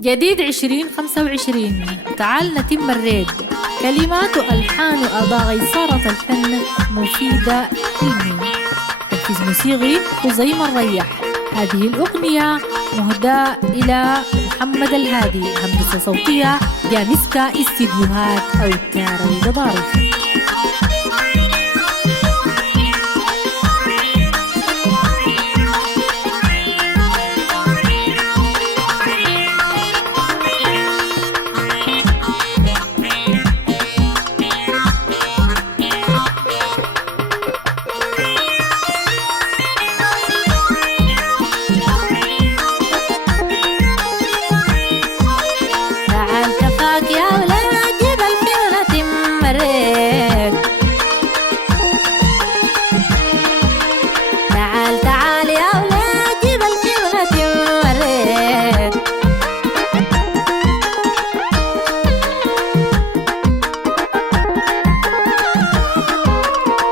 جديد 2025 تعال نتم الريد. كلمات وألحان وأضاء غيصارة الفن مفيدة حلمي. تنفيذ موسيقي خزيمة الريح. هذه الأغنية مهداة إلى محمد الهادي. هندسة صوتية جامسكا استديوهات أوتار الجضارف.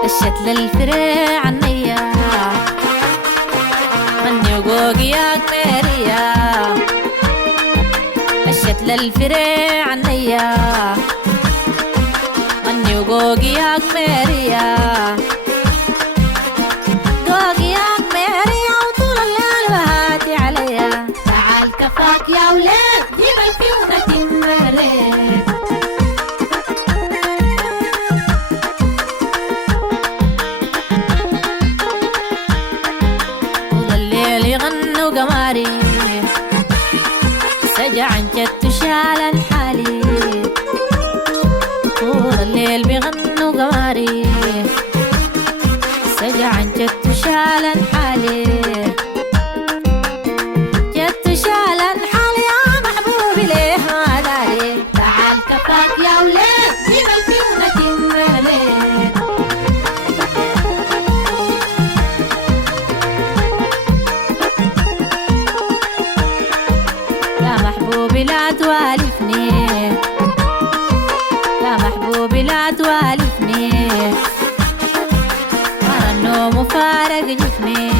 الشتل الفري عنيا من يقوق ياك ماريا. الشتل الفري عنيا من يقوق ياك ماريا. قوق ياك ماريا وطول الليل وهاتي عليا. تعال كفاك يا ولاد جيب الفيونة مريت. يغنوا قماري سجع جت شال حالي. طول الليل بيغنوا قماري سجع جت شال حالي. جت شال حالي يا محبوبي ليه ما داري. تعال كفاك يا ولاد جيب الفيونة مريت. محبوبي لا توالفني يا محبوبي لا توالفني. أنا النوم فارق جفني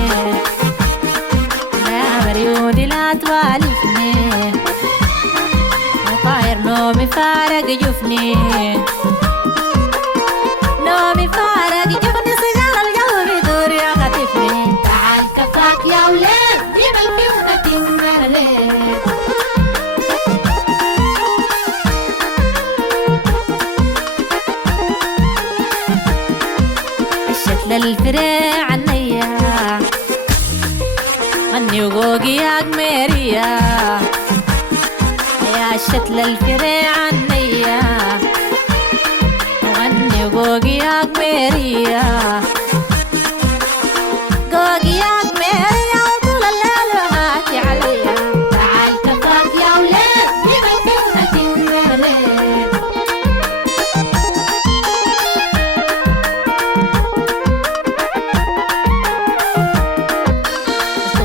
يا مريودي لا توالفني. وطاير نومي فارق جفني. نومي فارق جفني سجار القلب يدور يا خطفني. تعال كفاك يا ولاد جيب الفيونة مريت. الفري عنيا من يقوق ياك ماريا. يا الشتل الفري عنيا من يقوق ياك ماريا. قوق ياك ماريا وطول الليل وهاتي عليا. تعال كفاك يا ولاد جيب الفيونة مريت.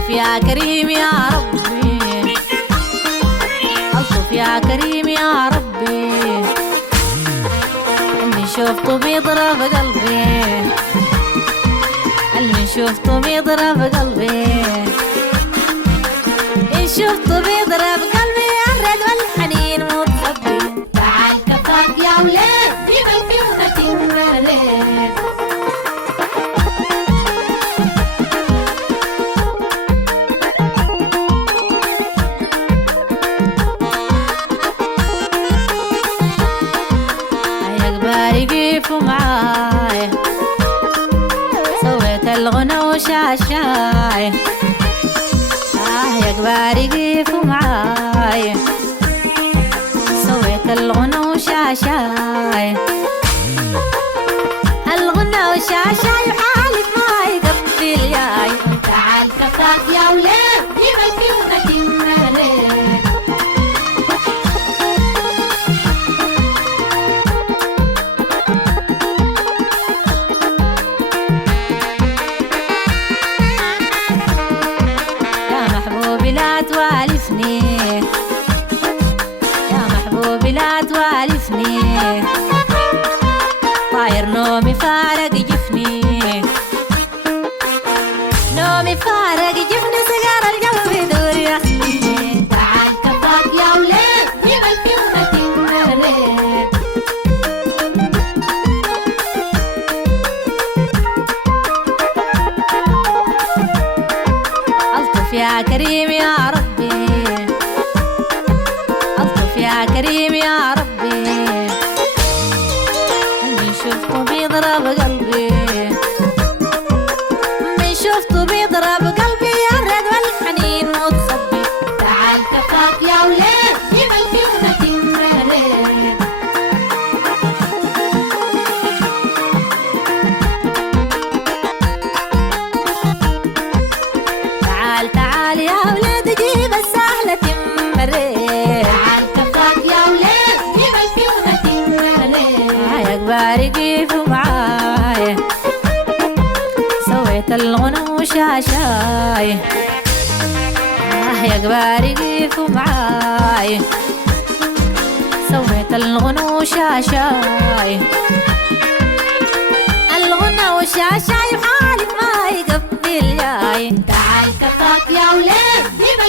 يا كريم يا ربي ألطف يا كريم يا ربي. اللي شفته بيضرب قلبي اللي شفته بيضرب قلبي. إن شفته بيضرب قلبي الرد والحنين متخبي. تعال كفاك يا ولاد جيب الفيونة مريت. يقفوا معاي سويت الغنى وشاشاي. يا كبار يقفوا معاي سويت الغنى وشاشاي. الغنى وشاشاي وحالف ما يقبل ياي. تعال كفاك يا ولاد جيب الفيونة مريت. لا توالفني يا محبوبي لا توالفني. طاير نومي فارق جفني. نومي فارق جفني سجار القلب يدور يا. تعال كفاك يا كفاك يا ولاد جيب الفيونة تمرد. تعال تعال يا ولاد جيب السهلة تمرد. تعال كفاك يا ولاد جيب الفيونة تمرد. يا كبار كيفوا معاي سويت الغنى وشاشاي. يا كبار كيفوا معاي سويت الغنى وشاشاي. الغنى وشاشاي حالي ما يقبل جاي. تعال كفاك يا ولاد جيب